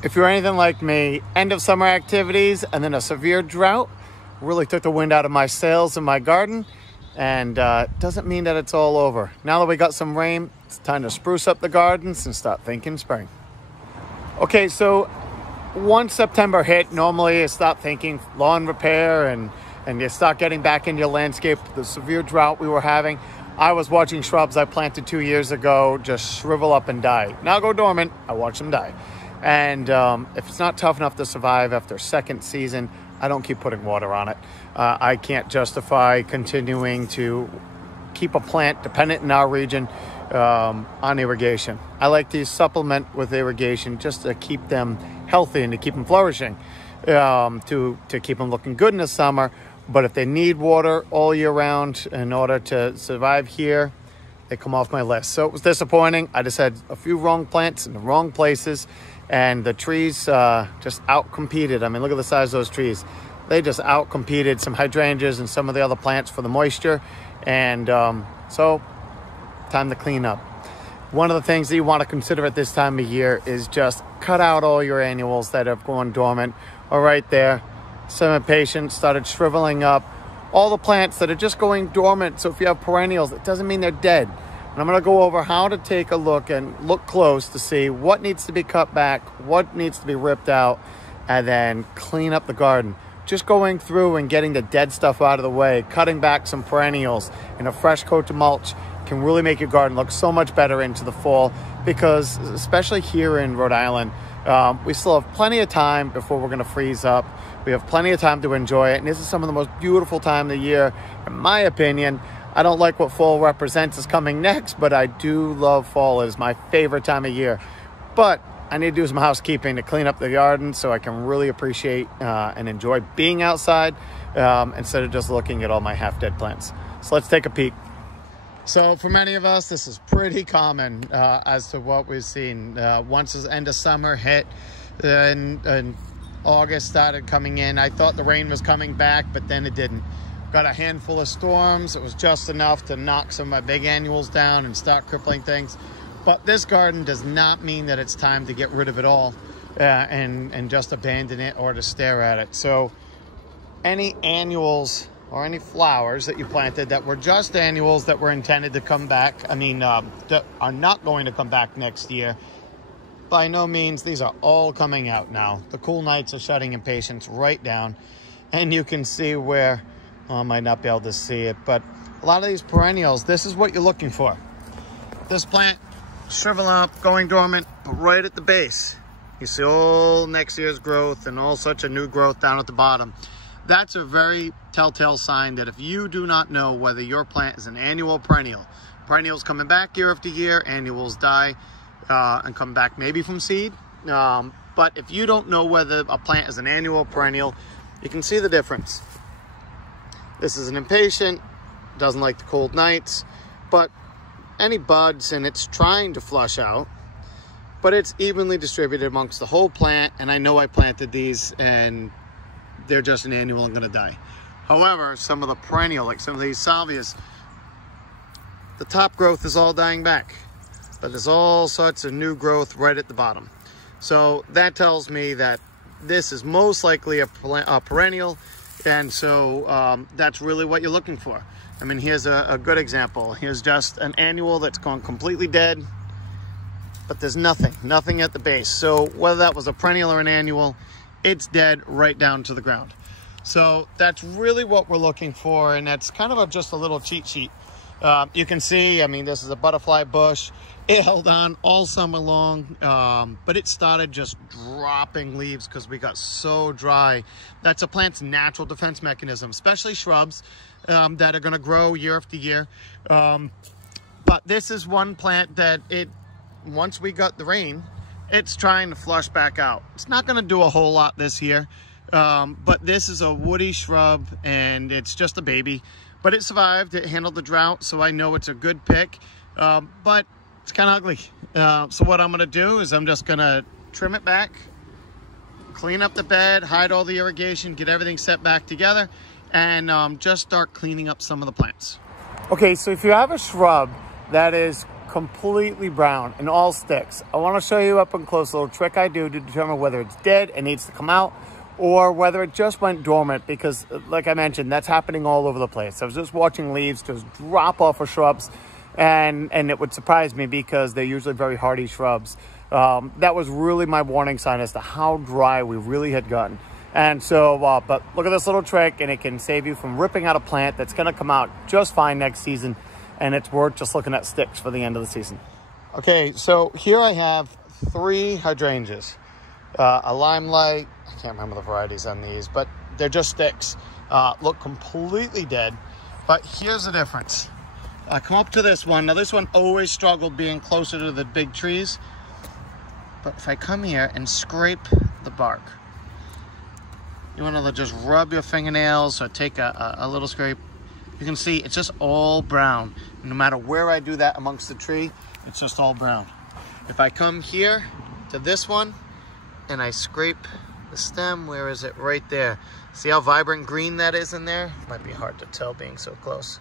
If you're anything like me, end of summer activities and then a severe drought really took the wind out of my sails in my garden, and doesn't mean that it's all over. Now that we got some rain, it's time to spruce up the gardens and start thinking spring. Okay, so once September hit, normally you start thinking lawn repair and you start getting back into your landscape. The severe drought we were having, I was watching shrubs I planted 2 years ago just shrivel up and die. Now go dormant, I watch them die. And if it's not tough enough to survive after second season, I don't keep putting water on it. I can't justify continuing to keep a plant dependent in our region on irrigation. I like to supplement with irrigation just to keep them healthy and to keep them flourishing, to keep them looking good in the summer. But if they need water all year round in order to survive here, they come off my list. So it was disappointing. I just had a few wrong plants in the wrong places, and the trees just out-competed. I mean, look at the size of those trees. They just out-competed some hydrangeas and some of the other plants for the moisture. And so time to clean up. One of the things that you want to consider at this time of year is just cut out all your annuals that have gone dormant or right there. Some impatiens started shriveling up. All the plants that are just going dormant. So if you have perennials, it doesn't mean they're dead. And I'm going to go over how to take a look and look close to see what needs to be cut back, what needs to be ripped out, and then clean up the garden. Just going through and getting the dead stuff out of the way, cutting back some perennials and a fresh coat of mulch can really make your garden look so much better into the fall, because especially here in Rhode Island, we still have plenty of time before we're going to freeze up. We have plenty of time to enjoy it, and this is some of the most beautiful time of the year, in my opinion. I don't like what fall represents is coming next, but I do love fall. It is my favorite time of year. But I need to do some housekeeping to clean up the garden so I can really appreciate and enjoy being outside instead of just looking at all my half-dead plants. So let's take a peek. So for many of us, this is pretty common as to what we've seen. Once the end of summer hit and August started coming in, I thought the rain was coming back, but then it didn't. Got a handful of storms. It was just enough to knock some of my big annuals down and start crippling things. But this garden does not mean that it's time to get rid of it all and just abandon it or to stare at it. So any annuals or any flowers that you planted that were just annuals that were intended to come back, that are not going to come back next year, by no means, these are all coming out now. The cool nights are shutting impatiens right down, and you can see where, I might not be able to see it, but a lot of these perennials, this is what you're looking for. This plant shriveling up, going dormant, but right at the base, you see all next year's growth and all such a new growth down at the bottom. That's a very telltale sign that if you do not know whether your plant is an annual or perennial, perennials coming back year after year, annuals die and come back maybe from seed. But if you don't know whether a plant is an annual or perennial, you can see the difference. This is an impatient, doesn't like the cold nights, but any buds, and it's trying to flush out, but it's evenly distributed amongst the whole plant. And I know I planted these and they're just an annual and gonna die. However, some of the perennial, like some of these salvias, the top growth is all dying back, but there's all sorts of new growth right at the bottom. So that tells me that this is most likely a perennial. And so that's really what you're looking for. I mean, here's a good example. Here's just an annual that's gone completely dead, but there's nothing at the base. So whether that was a perennial or an annual, it's dead right down to the ground. So that's really what we're looking for, and that's kind of just a little cheat sheet. You can see, I mean, this is a butterfly bush. It held on all summer long, but it started just dropping leaves because we got so dry. That's a plant's natural defense mechanism, especially shrubs that are going to grow year after year. But this is one plant that once we got the rain, it's trying to flush back out. It's not going to do a whole lot this year, but this is a woody shrub and it's just a baby. But it survived, it handled the drought, so I know it's a good pick. But it's kind of ugly. So what I'm gonna do is I'm just gonna trim it back, clean up the bed, hide all the irrigation, get everything set back together, and just start cleaning up some of the plants. Okay, so if you have a shrub that is completely brown and all sticks. I want to show you up and close a little trick I do to determine whether it's dead and needs to come out or whether it just went dormant, because like I mentioned, that's happening all over the place. I was just watching leaves just drop off of shrubs, and it would surprise me because they're usually very hardy shrubs. That was really my warning sign as to how dry we really had gotten. And so, but look at this little trick, and it can save you from ripping out a plant that's gonna come out just fine next season, and it's worth just looking at sticks for the end of the season. Okay, so here I have 3 hydrangeas. A limelight, I can't remember the varieties on these, but they're just sticks. Look completely dead, but here's the difference. I come up to this one. Now this one always struggled being closer to the big trees, but if I come here and scrape the bark, you want to just rub your fingernails or take a little scrape, you can see it's just all brown. No matter where I do that amongst the tree, it's just all brown. If I come here to this one and I scrape the stem, where is it? Right there. See how vibrant green that is in there? Might be hard to tell being so close.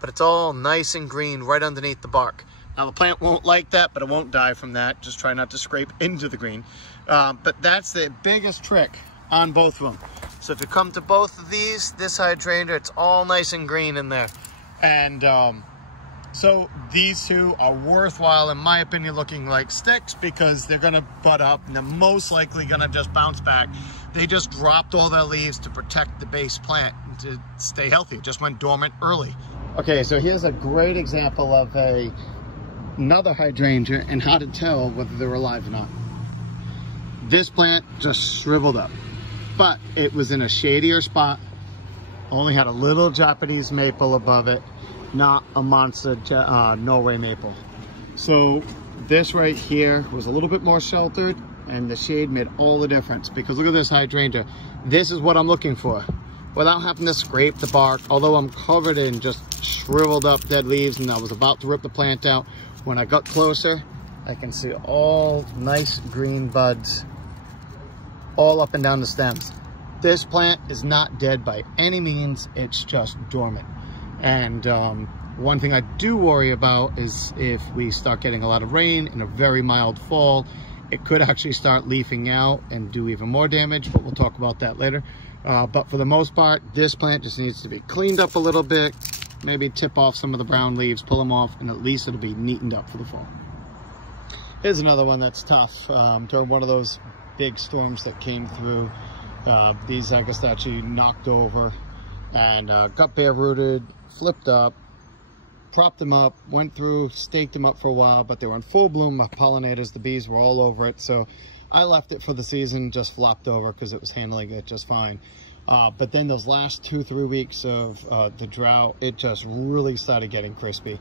But it's all nice and green right underneath the bark. Now the plant won't like that, but it won't die from that. Just try not to scrape into the green. But that's the biggest trick on both of them. So if you come to both of these, this hydrangea, it's all nice and green in there. And so these 2 are worthwhile, in my opinion, looking like sticks because they're gonna bud up and they're most likely gonna just bounce back. They just dropped all their leaves to protect the base plant and to stay healthy. It just went dormant early. Okay, so here's a great example of another hydrangea and how to tell whether they're alive or not. This plant just shriveled up, but it was in a shadier spot, only had a little Japanese maple above it, not a monster Norway maple. So this right here was a little bit more sheltered, and the shade made all the difference, because look at this hydrangea. This is what I'm looking for without having to scrape the bark, although I'm covered in just shriveled up dead leaves and I was about to rip the plant out. When I got closer, I can see all nice green buds all up and down the stems. This plant is not dead by any means, it's just dormant. And one thing I do worry about is if we start getting a lot of rain in a very mild fall, it could actually start leafing out and do even more damage, but we'll talk about that later. But for the most part, this plant just needs to be cleaned up a little bit, maybe tip off some of the brown leaves, pull them off, and at least it'll be neatened up for the fall. Here's another one that's tough. During one of those big storms that came through, these I guess actually knocked over and got bare rooted, flipped up, propped them up, went through, staked them up for a while, but they were in full bloom. My pollinators, the bees were all over it, so I left it for the season, just flopped over because it was handling it just fine. But then those last 2-3 weeks of the drought, it just really started getting crispy.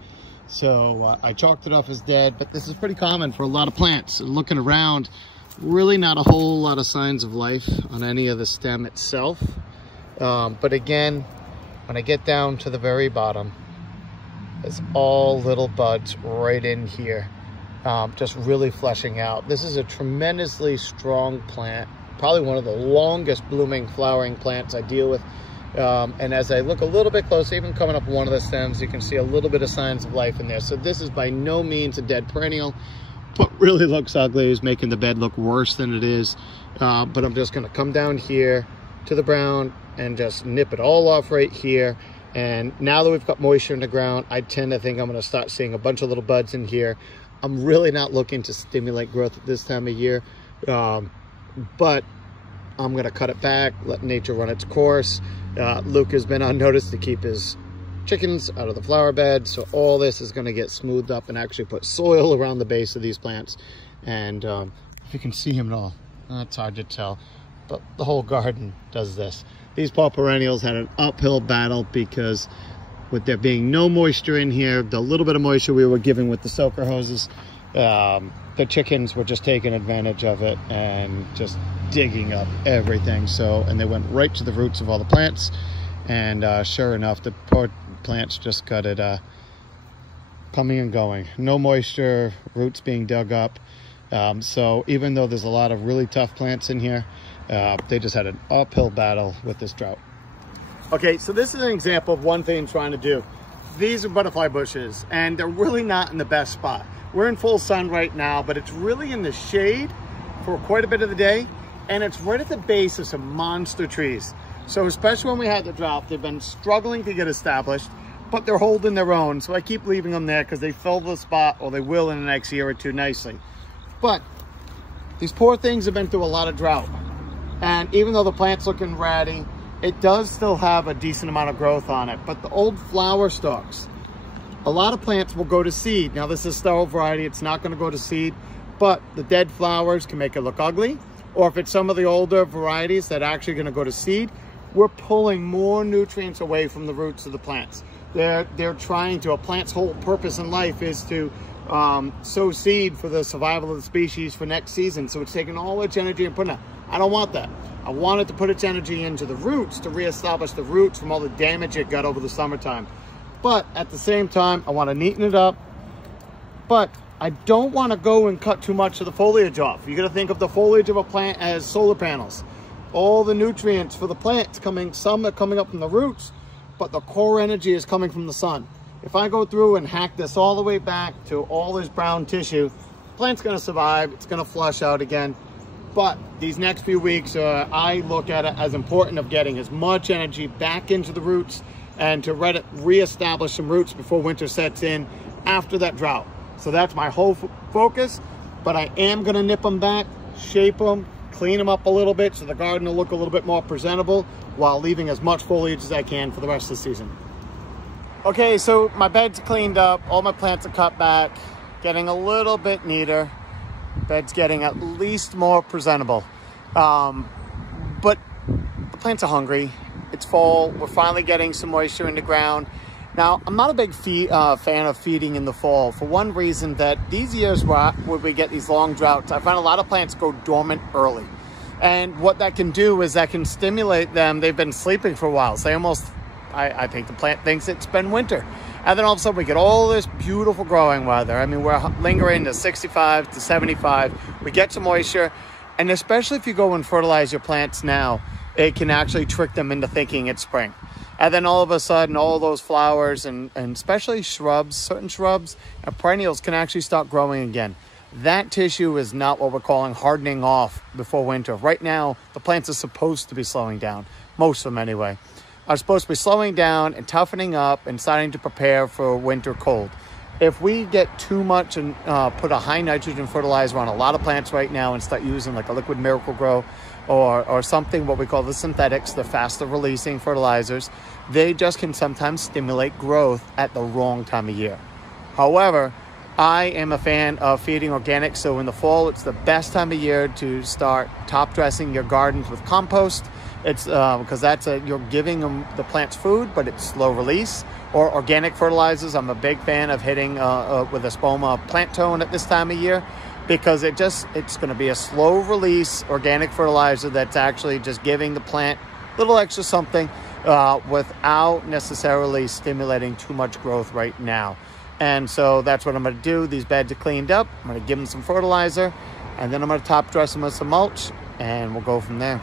So I chalked it off as dead, but this is pretty common for a lot of plants. Looking around, really not a whole lot of signs of life on any of the stem itself. But again, when I get down to the very bottom, it's all little buds right in here, just really fleshing out. This is a tremendously strong plant, probably one of the longest blooming flowering plants I deal with. And as I look a little bit closer, even coming up one of the stems, you can see a little bit of signs of life in there. So this is by no means a dead perennial. What really looks ugly is making the bed look worse than it is. But I'm just gonna come down here to the brown and just nip it all off right here. And now that we've got moisture in the ground, I tend to think I'm gonna start seeing a bunch of little buds in here. I'm really not looking to stimulate growth at this time of year, but I'm gonna cut it back, let nature run its course. Luke has been on notice to keep his chickens out of the flower bed, so all this is gonna get smoothed up and actually put soil around the base of these plants. And if you can see him at all, it's hard to tell, but the whole garden does this. These poor perennials had an uphill battle because with there being no moisture in here, the little bit of moisture we were giving with the soaker hoses, the chickens were just taking advantage of it and just digging up everything. So, and they went right to the roots of all the plants, and sure enough, the poor plants just got it coming and going. No moisture, roots being dug up. So even though there's a lot of really tough plants in here, they just had an uphill battle with this drought. Okay, so this is an example of one thing I'm trying to do. These are butterfly bushes, and they're really not in the best spot. We're in full sun right now, but it's really in the shade for quite a bit of the day, and it's right at the base of some monster trees. So especially when we had the drought, they've been struggling to get established, but they're holding their own. So I keep leaving them there because they fill the spot, or they will in the next year or two nicely. But these poor things have been through a lot of drought. And even though the plant's looking ratty, it does still have a decent amount of growth on it. But the old flower stalks, a lot of plants will go to seed. Now this is sterile variety, it's not gonna go to seed, but the dead flowers can make it look ugly. Or if it's some of the older varieties that are actually gonna go to seed, we're pulling more nutrients away from the roots of the plants. They're trying to, a plant's whole purpose in life is to sow seed for the survival of the species for next season. So it's taking all its energy and putting it. I don't want that. I want it to put its energy into the roots to reestablish the roots from all the damage it got over the summertime. But at the same time, I want to neaten it up. But I don't want to go and cut too much of the foliage off. You got to think of the foliage of a plant as solar panels. All the nutrients for the plants some are coming up from the roots, but the core energy is coming from the sun. If I go through and hack this all the way back to all this brown tissue, the plant's going to survive. It's going to flush out again. But these next few weeks, I look at it as important of getting as much energy back into the roots and to reestablish some roots before winter sets in after that drought. So that's my whole focus, but I am going to nip them back, shape them, clean them up a little bit so the garden will look a little bit more presentable while leaving as much foliage as I can for the rest of the season. Okay, so my bed's cleaned up, all my plants are cut back, getting a little bit neater. Bed's getting at least more presentable. But the plants are hungry. It's fall. We're finally getting some moisture in the ground. Now, I'm not a big fan of feeding in the fall for one reason, that these years where we get these long droughts, I find a lot of plants go dormant early. And what that can do is that can stimulate them. They've been sleeping for a while. So I think the plant thinks it's been winter. And then all of a sudden we get all this beautiful growing weather. I mean, we're lingering to 65 to 75. We get some moisture. And especially if you go and fertilize your plants now, it can actually trick them into thinking it's spring. And then all of a sudden, all those flowers and especially shrubs, certain shrubs and perennials can actually start growing again. That tissue is not what we're calling hardening off before winter. Right now, the plants are supposed to be slowing down, most of them anyway, are supposed to be slowing down and toughening up and starting to prepare for winter cold. If we get too much and put a high nitrogen fertilizer on a lot of plants right now and start using like a liquid Miracle-Gro or something, what we call the synthetics, the faster releasing fertilizers, they just can sometimes stimulate growth at the wrong time of year. However, I am a fan of feeding organic, so in the fall, it's the best time of year to start top dressing your gardens with compost. It's because you're giving them the plants food, but it's slow release. Or organic fertilizers. I'm a big fan of hitting with a Spoma plant tone at this time of year, because it's going to be a slow release organic fertilizer that's actually just giving the plant a little extra something without necessarily stimulating too much growth right now. And so that's what I'm going to do. These beds are cleaned up. I'm going to give them some fertilizer, and then I'm going to top dress them with some mulch, and we'll go from there.